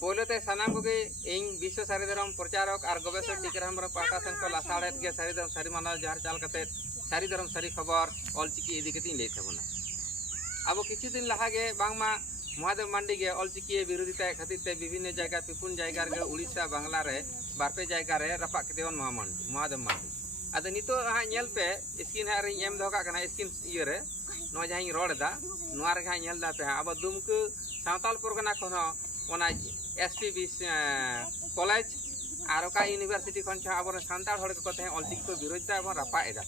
पोलोते सानाम को इन विश्व सारी धर्म प्रचारक और गवेषक टीचर हम पाटा सेन को लासाड़े के सारी धर्म सारी मानव जहाँ चाल कते सारी धर्म सारी खबर ऑलचिकी इदी कती ले थबना अब किछु दिन लहा गे बांगमा महादेव मांडी गे ऑलचिकी विरोधिता खातिर ते विभिन्न जगह पिपुन जगह रे उड़ीसा बांग्ला रे बारपे जगह रे रपा केतेवन महादेव मांडी अद नितो हा नेल पे स्क्रीन हा रे एम दोका कना स्क्रीन इयो रे नो जहां रोड दा नोआ रे हा नेल दा पे अब दुमक सावताल परगना खनो ओना एसपी कॉलेज और यूनिवर्सिटी खन अब सानतार हड़ को ऑलचिकी को विरोधिता और रपा एदा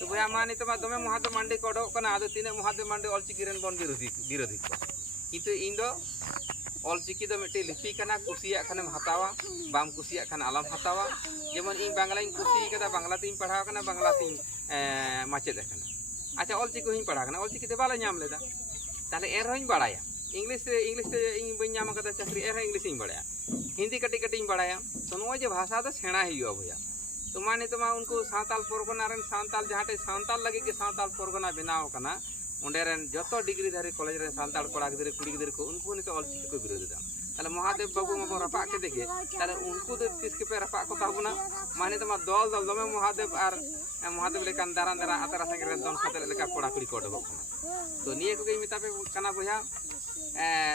तो भैया मा नित दमे महादेव मांडी को ओडोकना आदो तीन महादेव मांडी ऑलचिकी रेन बन विरोधी को किंतु इन दो ऑलचिकी दो मिट्टी लिपि कना कुसिया खनेम हतावा बाम कुसिया खन आलम हतावा जेमन इन बांग्ला इन कुसी कदा बांग्ला तीन पढ़ाव कना बांग्ला तीन माचेद कना अच्छा ऑलचिकी हिं पढ़ा कना ऑलचिकी ते बाला नाम लेदा ताले एर होइं बाड़ाया इंग्लिश ते इन बइन नाम कदा चाकरी एर इंग्लिश इन बाड़ाया हिंदी कटी कटी बाड़ाया तो नो जे भाषा तो सेणा हियो भैया तो माने तो मा उनको सावताल परगना रेन सावताल जहाटे सावताल लगे के सावताल परगना बनाव कना ओंडे रेन जतो डिग्री धारी कॉलेज रे सावताल कोड़ा गिदरे कुड़ी गिदरे को उनको नितो ऑलचिकी को विरोध दा ताले महादेव बाबू मा रपा के देखे ताले उनको तो किसके पे रपा को ताबुना माने तो मा दल दल दमे महादेव और महादेव लेकान दारान दारा आतरा संगे रे दन खाते लेका कोड़ा कुड़ी को डबो तो निये को मिता पे कना बया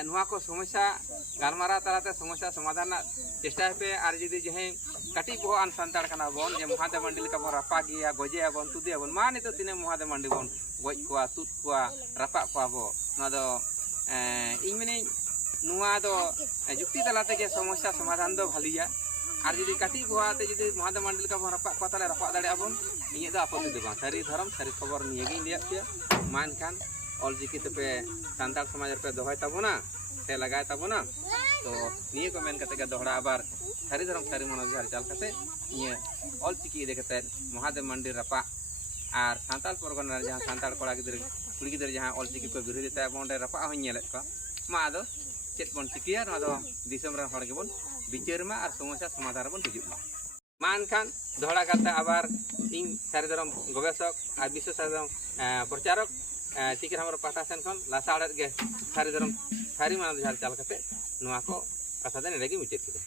नुआ को समस्या गालमारा तालाते समस्या समाधान चेष्टा पे और जदि जहे कटी बो आन संताड़ कना बोन जे महादेव मांडी लेका बो रपा गिया गजे बोन तुदे बोन माने तो तिने महादेव मांडी बोन गज को तुत को रपा को बो ना दो इन मिनी नुआ दो जुक्ति तालाते के समस्या समाधान दो भलिया और जदि कटी गोआते जदि महादेव मांडी लेका बो रपा को ताले रपा दाड़े बोन इन दो आपत्ति दो सारी धर्म सारी खबर निये गे लिया पे मान खान ऑलचिकी पे सानताल समाज पे दोहय ताबोना से लगाय ताबोना तो निये को मेन कते दोहरा आबार सारी धर्म सारी मनोज झार चाल कते निये ऑलचिकी देखते महादेव मांडी रपा और सानताल परगना जहां सानताल कोड़ा गिदर कुड़ी गिदर जहां ऑलचिकी को विरोधिता बोंडे रपा हों नेलेत को मा दो चेत बोन चिकिया ना दो दिसम रे हड़ गेबोन विचार मा और समस्या समाधान बोन हिजुग मान खान दोहरा कते आबार इन सारी धर्म गवेषक और विश्व सारी धर्म प्रचारक टीचर हमारे पाटा सेन खन लासाड़े गे सारी धर्म सारी मानव झार चाल कते नुआ को कथा दे नेगे मुचाद किदा।